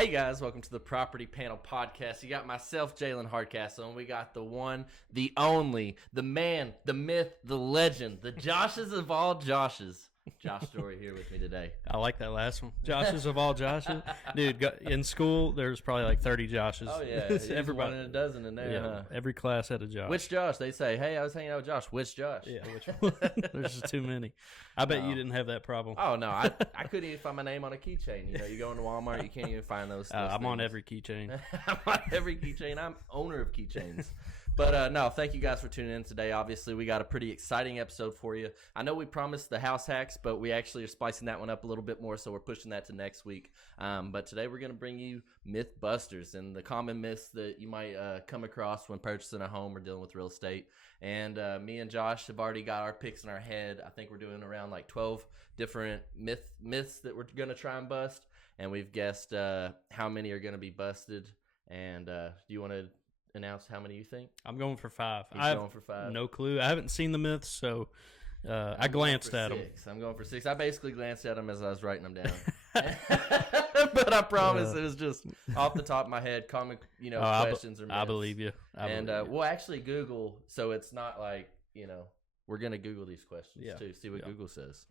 Hey guys, welcome to the Property Panel Podcast. You got myself, Jalen Hardcastle, and we got the one, the only, the man, the myth, the legend, the Joshes of all Joshes. Josh Story here with me today. I like that last one. Joshes of all Joshes. Dude, in school, there's probably like 30 Joshes. Oh, yeah. Everybody. 1 in a dozen in there, huh? Every class had a Josh. Which Josh? They say, hey, I was hanging out with Josh. Which Josh? Yeah, which one? There's just too many. I bet you didn't have that problem. Oh, no. I couldn't even find my name on a keychain. You know, you go into Walmart, you can't even find those I'm things. on every keychain. I'm on every keychain. I'm owner of keychains. But no, thank you guys for tuning in today. Obviously, we got a pretty exciting episode for you. I know we promised the house hacks, but we actually are spicing that one up a little bit more, so we're pushing that to next week. But today we're going to bring you Mythbusters and the common myths that you might come across when purchasing a home or dealing with real estate. And me and Josh have already got our picks in our head. I think we're doing around like 12 different myths that we're going to try and bust. And we've guessed how many are going to be busted. And do you want to announce how many you think? I'm going for 5. He's going for 5. No clue. I haven't seen the myths, so I glanced at them. I'm going for 6. I basically glanced at them as I was writing them down. But I promise it was just off the top of my head, common, questions or myths. I believe you. We'll actually Google, so it's not like, we're going to Google these questions too, see what Google says,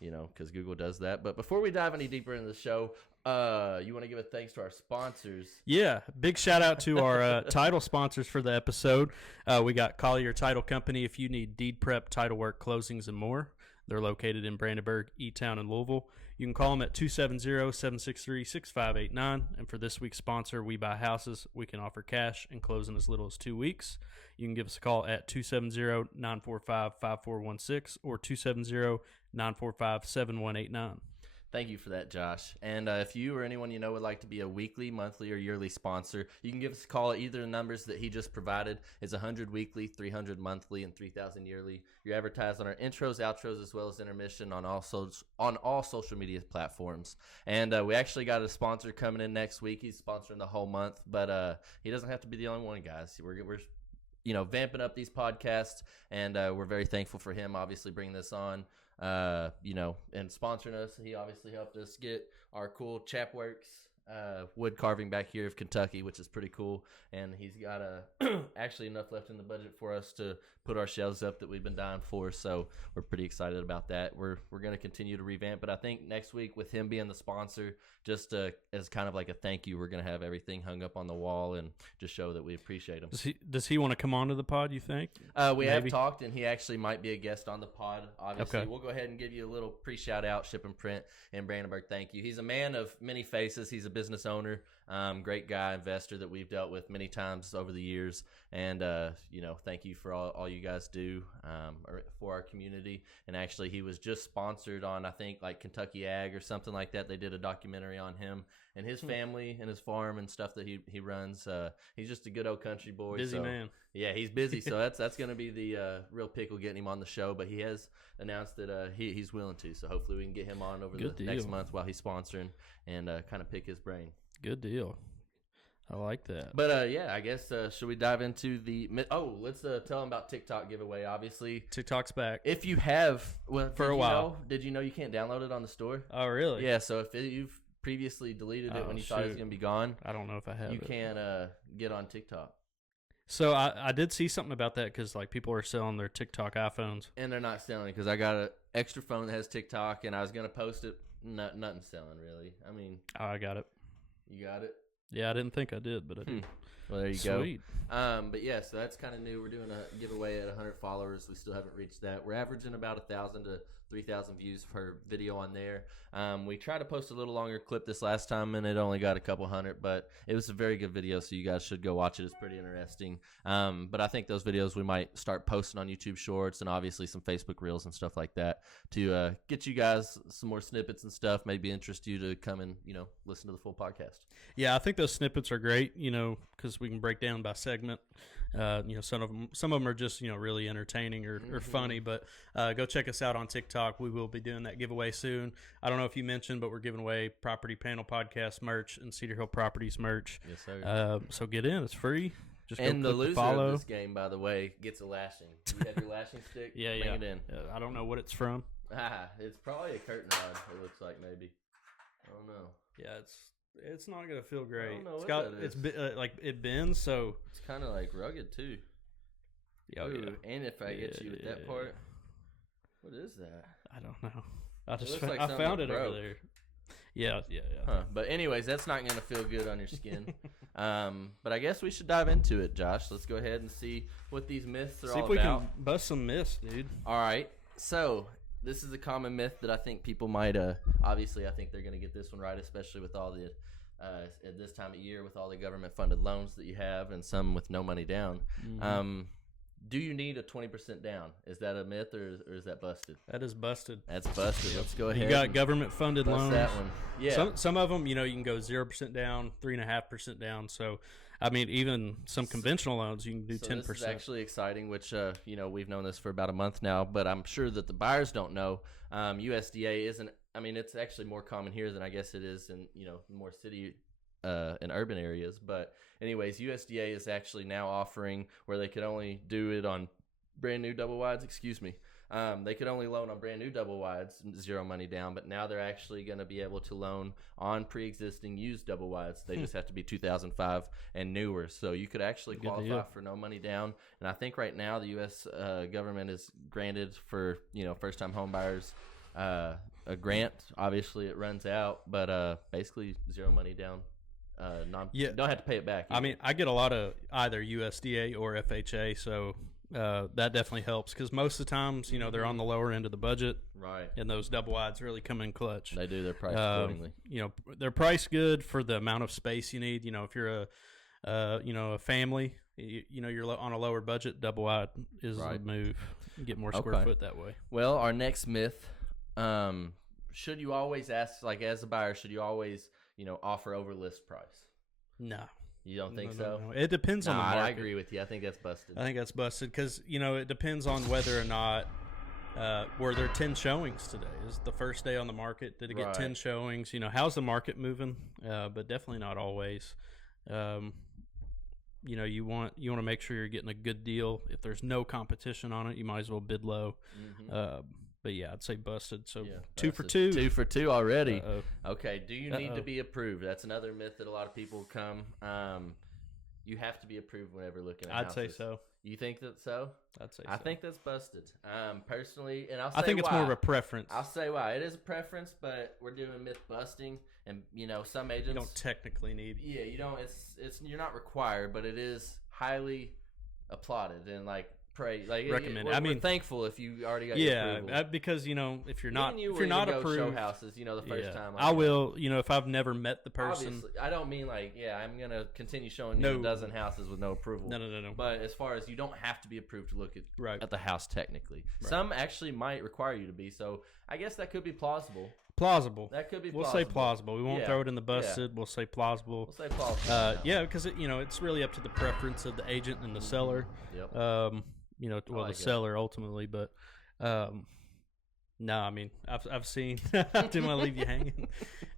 because Google does that. But before we dive any deeper into the show, you want to give a thanks to our sponsors? Yeah, big shout out to our title sponsors for the episode. We got Collier Title Company. If you need deed prep, title work, closings, and more, they're located in Brandenburg, E-Town, and Louisville. You can call them at 270-763-6589. And for this week's sponsor, We Buy Houses, we can offer cash and close in as little as 2 weeks. You can give us a call at 270-945-5416 or 270-945-7189. Thank you for that, Josh. And if you or anyone you know would like to be a weekly, monthly, or yearly sponsor, you can give us a call at either of the numbers that he just provided. It's 100 weekly, 300 monthly, and 3,000 yearly. You're advertised on our intros, outros, as well as intermission on all social media platforms. And we actually got a sponsor coming in next week. He's sponsoring the whole month, but he doesn't have to be the only one, guys. We're vamping up these podcasts, and we're very thankful for him, obviously, bringing this on. And sponsoring us. He obviously helped us get our cool Chapworks wood carving back here of Kentucky, which is pretty cool. And he's got actually enough left in the budget for us to put our shelves up that we've been dying for. So we're pretty excited about that. We're going to continue to revamp, but I think next week with him being the sponsor, just as kind of like a thank you, we're going to have everything hung up on the wall and just show that we appreciate him. Does he want to come onto the pod, you think? We have talked, and he actually might be a guest on the pod. Obviously, okay. We'll go ahead and give you a little pre-shout out, Ship and Print in Brandenburg. Thank you. He's a man of many faces. He's a business owner, great guy, investor that we've dealt with many times over the years. And, thank you for all you guys do for our community. And actually, he was just sponsored on, I think, like Kentucky Ag or something like that. They did a documentary on him and his family and his farm and stuff that he runs. He's just a good old country boy. Busy man. Yeah, he's busy. So that's going to be the real pickle getting him on the show. But he has announced that he's willing to. So hopefully we can get him on over the next month while he's sponsoring and kind of pick his brain. Good deal. I like that. But I guess should we dive into let's tell them about TikTok giveaway. Obviously, TikTok's back. If you have, for a while, did you know you can't download it on the store? Oh, really? Yeah. So if you've previously deleted it when you thought it was going to be gone, I don't know if I have. You can't get on TikTok. So I did see something about that because like people are selling their TikTok iPhones, and they're not selling it because I got an extra phone that has TikTok, and I was going to post it. Nothing selling really. I mean, I got it. You got it? Yeah, I didn't think I did, but I did. Well, there you Sweet. Go. But yeah, so that's kind of new. We're doing a giveaway at 100 followers. We still haven't reached that. We're averaging about 1,000 to 3,000 views per video on there. We tried to post a little longer clip this last time, and it only got a couple hundred, but it was a very good video, so you guys should go watch it. It's pretty interesting. But I think those videos we might start posting on YouTube Shorts and obviously some Facebook Reels and stuff like that to get you guys some more snippets and stuff, maybe interest you to come and, listen to the full podcast. Yeah, I think those snippets are great, because we can break down by segment. Some of them are just, really entertaining or funny, but go check us out on TikTok. We will be doing that giveaway soon. I don't know if you mentioned, but we're giving away Property Panel Podcast merch and Cedar Hill Properties merch. Yes, sir. So get in. It's free. Just and go the loser follow. of this game, by the way, gets a lashing. You have your lashing stick? Yeah. Bring it in. I don't know what it's from. It's probably a curtain rod, it looks like, maybe. I don't know. Yeah, It's not gonna feel great. I don't know It's what got that it's is. like it bends, so It's kind of like rugged too. oh, Ooh, yeah. and if I get you with that Yeah. part, what is that? I don't know. I just looks like I something found that it over broke. there. Yeah. Huh. But anyways, that's not gonna feel good on your skin. But I guess we should dive into it, Josh. Let's go ahead and see what these myths are See all if we about. can bust some myths, dude. All right. So this is a common myth that I think people might. Obviously, I think they're gonna get this one right, especially with all the. At this time of year, with all the government-funded loans that you have, and some with no money down, do you need a 20% down? Is that a myth, or is that busted? That is busted. That's busted. Let's go ahead. You got and government-funded bust loans. that one. Yeah. Some of them, you can go 0% down, 3.5% down. So, I mean, even some conventional loans, you can do 10%. This is actually exciting, which we've known this for about a month now, but I'm sure that the buyers don't know. USDA isn't. I mean, it's actually more common here than I guess it is in more city and urban areas. But anyways, USDA is actually now offering where they could only do it on brand new double wides. Excuse me. They could only loan on brand new double wides, zero money down, but now they're actually going to be able to loan on pre-existing used double wides. They just have to be 2005 and newer. So you could actually qualify for no money down. And I think right now the U.S. Government is granted for, first-time home buyers a grant. Obviously it runs out, but basically zero money down. Don't have to pay it back either. I mean, I get a lot of either USDA or FHA, so that definitely helps because most of the times, they're on the lower end of the budget, right? And those double wides really come in clutch. They do. They're priced accordingly. They're priced good for the amount of space you need. If you're a family, you're on a lower budget, double wide is the move. You get more square foot that way. Well, our next myth: should you always ask, like as a buyer, should you always offer over list price? No. You don't think so? No. It depends on the market. I agree with you. I think that's busted. I think that's busted because, it depends on whether or not were there 10 showings today. Is the first day on the market? Did it get 10 showings? How's the market moving? But definitely not always. You want to make sure you're getting a good deal. If there's no competition on it, you might as well bid low. But yeah, I'd say busted. So 2 for 2. 2 for 2 already. Okay. Do you need to be approved? That's another myth that a lot of people come. You have to be approved whenever looking at houses. I'd say so. You think that so? I'd say I so. think that's busted. Personally, and I think it's why. more of a preference. I'll say why. It is a preference, but we're doing myth busting, and some agents you don't technically need. Yeah, you don't. It's you're not required, but it is highly applauded and recommend. We're thankful if you already got your approval. Because if you're not approved, show houses. The first time I will. If I've never met the person. Obviously, I don't mean I'm gonna continue showing you a dozen houses with no approval. No. But as far as you don't have to be approved to look at the house technically. Right. Some actually might require you to be. So I guess that could be plausible. That could be plausible. We'll say plausible. We won't throw it in the busted. Yeah. We'll say plausible. Because it's really up to the preference of the agent and the seller. Yep. The seller ultimately, but no, I mean, I've seen. Didn't want to leave you hanging.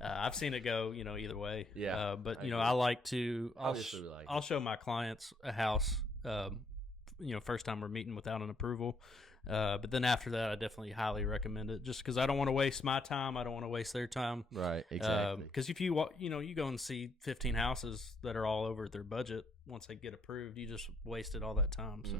I've seen it go, either way. Yeah. But I like to. I'll show my clients a house. First time we're meeting without an approval. But then after that, I definitely highly recommend it, just because I don't want to waste my time. I don't want to waste their time. Right. Exactly. Because if you you go and see 15 houses that are all over their budget, once they get approved, you just wasted all that time. So.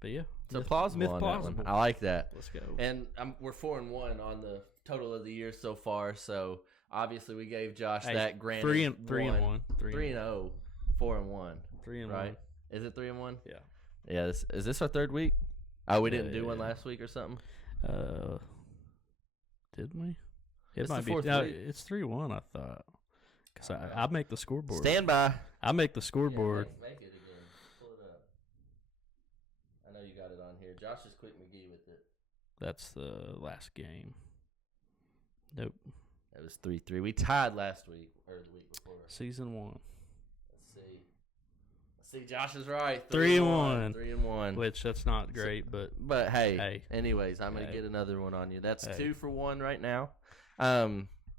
But yeah, so plausible on that one. I like that. Let's go. And we're 4-1 on the total of the year so far. So obviously we gave Josh that grand 3-1, 3-0, 4-1, 3-1. Right? Is it 3-1? Yeah. Yeah. Is this our third week? Oh, we didn't do one last week or something. Did we? It might be. It's 3-1. I thought because I make the scoreboard. Stand by. I make the scoreboard. Yeah, make it again. Pull it up. I know you got it on here. Josh is quick McGee with it. That's the last game. Nope. That was 3-3. We tied last week or the week before. Season 1. Let's see. Josh is right. 3-1. 3-1. Which that's not great, but hey. Anyways, I'm gonna get another one on you. That's 2 for 1 right now.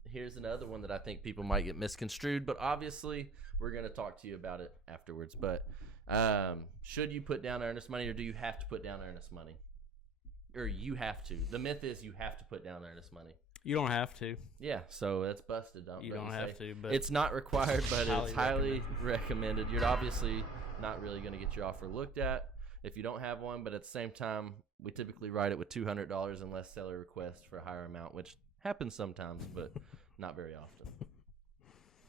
Here's another one that I think people might get misconstrued, but obviously we're gonna talk to you about it afterwards. But should you put down earnest money, or do you have to put down earnest money? Or you have to. The myth is you have to put down earnest money. You don't have to. Yeah, so that's busted. You don't have to, but it's not required, but it's highly recommended. recommended. You're obviously not really going to get your offer looked at if you don't have one, but at the same time, we typically write it with $200 unless seller requests for a higher amount, which happens sometimes, but not very often.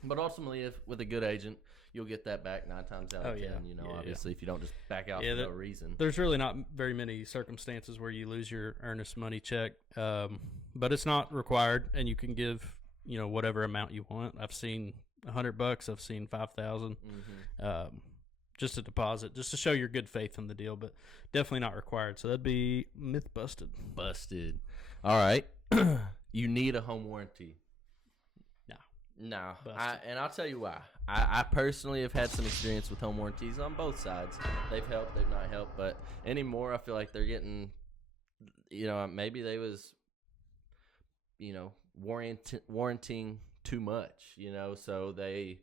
But ultimately, if with a good agent, you'll get that back 9 times out of 10. Obviously, if you don't just back out for no reason. There's really not very many circumstances where you lose your earnest money check, but it's not required, and you can give whatever amount you want. I've seen $100. I've seen 5,000. Just a deposit, just to show your good faith in the deal, but definitely not required. So that'd be myth busted. Busted. All right. You need a home warranty. No. And I'll tell you why. I personally have had some experience with home warranties on both sides. They've helped, they've not helped, but anymore I feel like they're getting, maybe they was, warranting too much, so they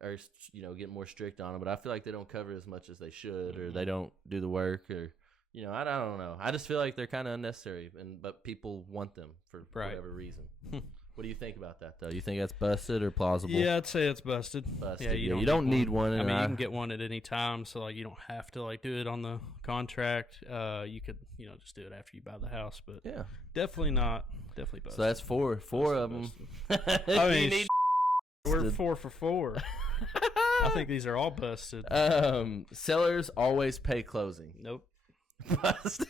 are, getting more strict on them. But I feel like they don't cover as much as they should, or they don't do the work, or, I don't know. I just feel like they're kind of unnecessary, but people want them for whatever reason. What do you think about that, though? You think that's busted or plausible? Yeah, I'd say it's busted. Yeah, you don't need one. I mean, you can get one at any time, so you don't have to do it on the contract. You could just do it after you buy the house, but yeah, definitely busted. So that's four of them. I mean, we're 4 for 4. I think these are all busted. Sellers always pay closing. Nope. Busted.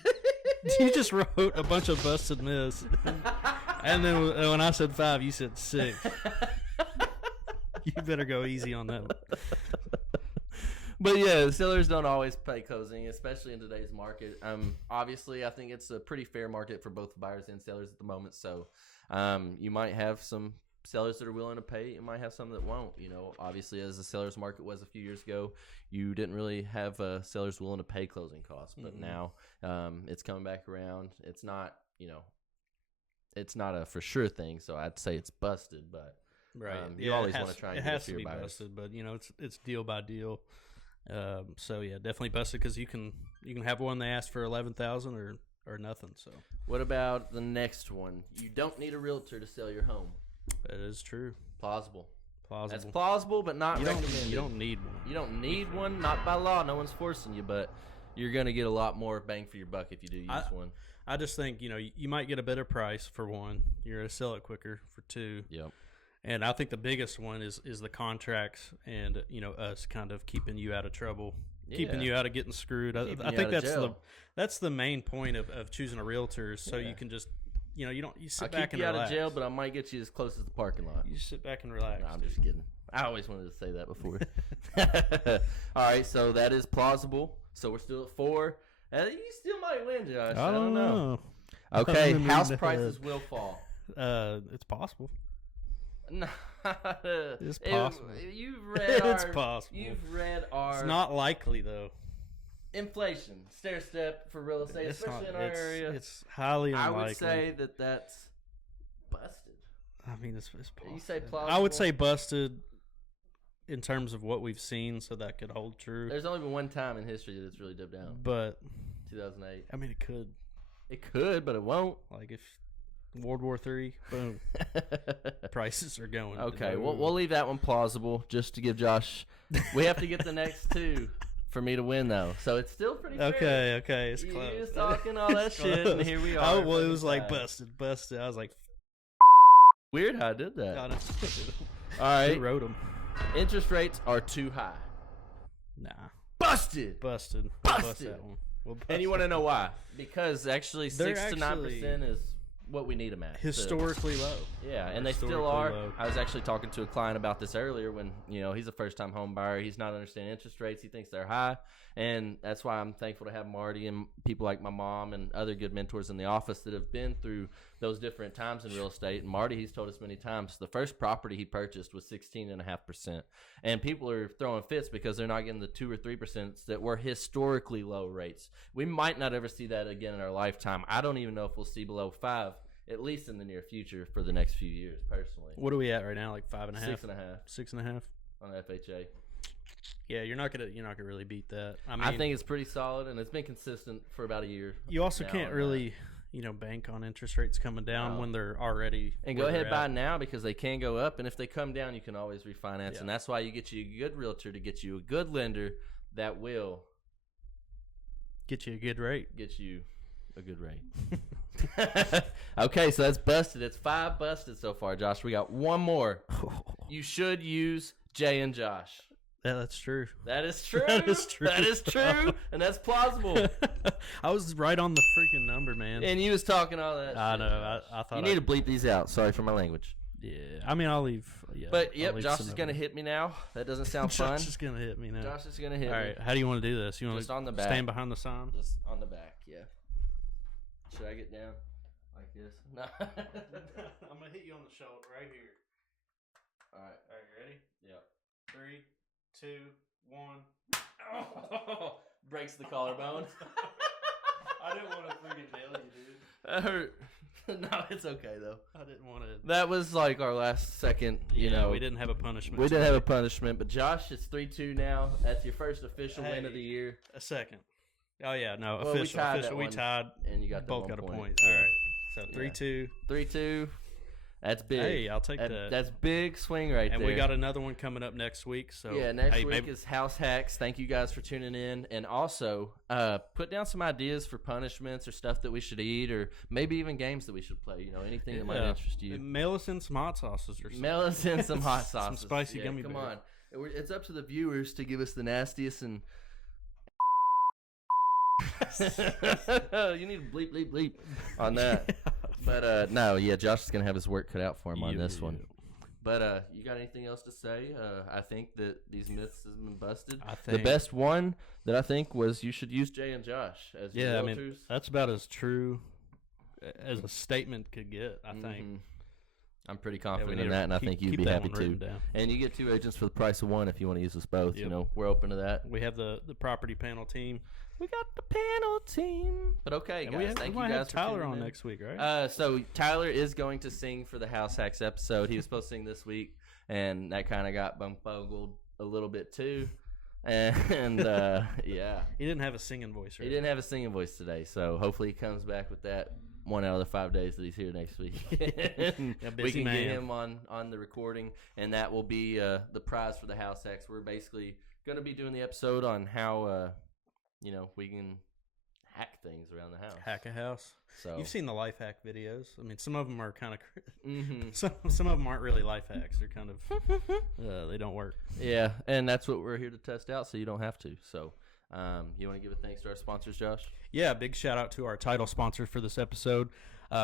You just wrote a bunch of busted myths. And then when I said 5, you said 6. You better go easy on that one. But yeah, sellers don't always pay closing, especially in today's market. Obviously, I think it's a pretty fair market for both buyers and sellers at the moment. So you might have some sellers that are willing to pay. You might have some that won't. Obviously, as the seller's market was a few years ago, you didn't really have sellers willing to pay closing costs. But now it's coming back around. It's not, it's not a for sure thing. So I'd say it's busted. But you always want to try and get it for your buyers. Busted, but it's deal by deal. So yeah, definitely busted, because you can have one they ask for 11,000 or nothing. So what about the next one? You don't need a realtor to sell your home. That is true. Plausible. That's plausible, but not recommended. You don't need one. You don't need one, not by law. No one's forcing you, but you're going to get a lot more bang for your buck if you do use one. I just think, you might get a better price for one. You're going to sell it quicker for 2. Yep. And I think the biggest one is the contracts and, us kind of keeping you out of trouble, keeping you out of getting screwed. I think that's the main point of choosing a realtor, so you can just, you sit back and relax. I'll keep you out of jail, but I might get you as close as the parking lot. You sit back and relax. No, I'm just kidding. I always wanted to say that before. All right, so that is plausible. So we're still at 4. You still might win, Josh. I don't know. Okay, house prices will fall. It's possible. No, it's possible. You've read our. It's possible. You've read our. It's not likely though. Inflation, stair step for real estate, especially in our area. It's highly unlikely. I would say that's busted. I mean, it's possible. You say plausible? I would say busted in terms of what we've seen, so that could hold true. There's only been one time in history that it's really dipped down. But 2008. I mean, it could. It could, but it won't. Like if World War III, boom, prices are going. Okay, we'll leave that one plausible just to give Josh. We have to get the next 2 for me to win, though. So it's still pretty fair. Okay, it's close. You was talking all that shit, and here we are. Oh, well, it was like busted. I was like, weird how I did that. Got it. All right. Who wrote them? Interest rates are too high. Nah. Busted. Bust that one. And you want to know why? Because actually 6 to 9% is what we need them at. Historically low. Yeah, and they still are. Low. I was actually talking to a client about this earlier when, he's a first-time home buyer. He's not understanding interest rates. He thinks they're high, and that's why I'm thankful to have Marty and people like my mom and other good mentors in the office that have been through those different times in real estate. And Marty, he's told us many times, the first property he purchased was 16.5%. And people are throwing fits because they're not getting the 2 or 3% that were historically low rates. We might not ever see that again in our lifetime. I don't even know if we'll see below 5, at least in the near future for the next few years, personally. What are we at right now? Like 5.5? 6.5. 6.5 on FHA. Yeah, you're not gonna really beat that. I think it's pretty solid, and it's been consistent for about a year. You also can't really bank on interest rates coming down No. when they're already. And where go ahead they're buy at. now because they can go up, and if they come down, you can always refinance. Yeah. And that's why you get you a good realtor to get you a good lender that will Get you a good rate. get you a good rate. Okay, so that's busted. It's 5 busted so far, Josh. We got one more. You should use Jay and Josh. Yeah, that's true. That is true. That is true. That is true, and that's plausible. I was right on the freaking number, man. And you was talking all that. I shit, know. Josh. I thought you need to bleep these out. Sorry for my language. Yeah, I mean, I'll leave. Yeah, But I'll yep, leave Josh some is of gonna it. hit me now. That doesn't sound fun. Josh is gonna hit me now. Josh is gonna hit All me. right, how do you want to do this? You want Just to on the back. stand behind the sign? Just on the back, yeah. Should I get down like this? No. I'm gonna hit you on the shoulder right here. All right. All right, ready? Yep. 3, 2, 1. Oh, breaks the collarbone. I didn't want to freaking nail you, dude. That hurt. No, it's okay though. I didn't want to. That was like our last second. You know, we didn't have a punishment. we didn't have a punishment, but Josh, it's 3-2 now. That's your first official win of the year, A second. Oh yeah, no, Well, we official. tied official. that We one. tied. and you got the Both 1 got a point. point. Yeah. All right. So Yeah. 3-2. 3-2. That's big. Hey, I'll take that. That's big swing right And there. we got another one coming up next week. So Yeah, next hey, week maybe, is House Hacks. Thank you guys for tuning in. And also, put down some ideas for punishments or stuff that we should eat or maybe even games that we should play. You know, anything that might interest you. Mail us in some hot sauces or something. Mail us in some hot sauces. Some spicy Yeah, gummy Come bears. on. It's up to the viewers to give us the nastiest and... You need to bleep, bleep, bleep on that. But, no, yeah, Josh is going to have his work cut out for him on this one. But you got anything else to say? I think that these myths have been busted. The best one that I think was you should use Jay and Josh as your Yeah, I realtors. mean, that's about as true as a statement could get, I think. Mhm. I'm pretty Yeah, we confident need in to that, and I keep- think you'd keep be that happy one written too. down. And you get 2 agents for the price of 1 if you want to use us both. You Yep. know, we're open to that. We have the property panel team. We got the panel team. But okay, And guys, thank we you might guys have for Tyler tuning on in. next week, right? So Tyler is going to sing for the House Hacks episode. He was supposed to sing this week, and that kind of got bumbogled a little bit too. And yeah, He didn't have a singing voice, he right? didn't have a singing voice today. So hopefully he comes back with that 1 out of the 5 days that he's here next week. And Yeah, we busy can man. get him on the recording, and that will be the prize for the House Hacks. We're basically going to be doing the episode on how we can hack things around the house. Hack a house. So You've seen the life hack videos. I mean, some of them are kind of Mhm. some of them aren't really life hacks. They're kind of they don't work. Yeah, and that's what we're here to test out, so you don't have to. So you want to give a thanks to our sponsors, Josh? Yeah, big shout out to our title sponsor for this episode.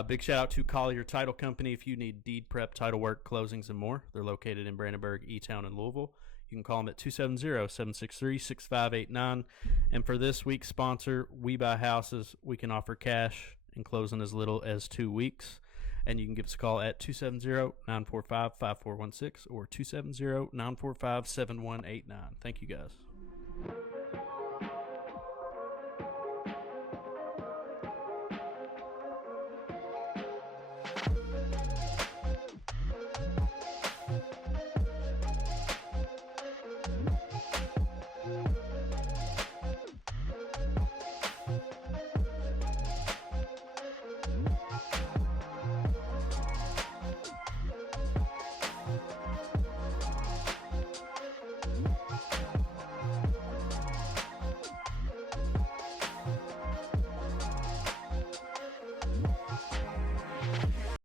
Big shout out to Collier Title Company. If you need deed prep, title work, closings, and more, they're located in Brandenburg, E-Town, and Louisville. You can call them at 270-763-6589. And for this week's sponsor, We Buy Houses, we can offer cash and close in as little as 2 weeks. And you can give us a call at 270-945-5416 or 270-945-7189. Thank you, guys.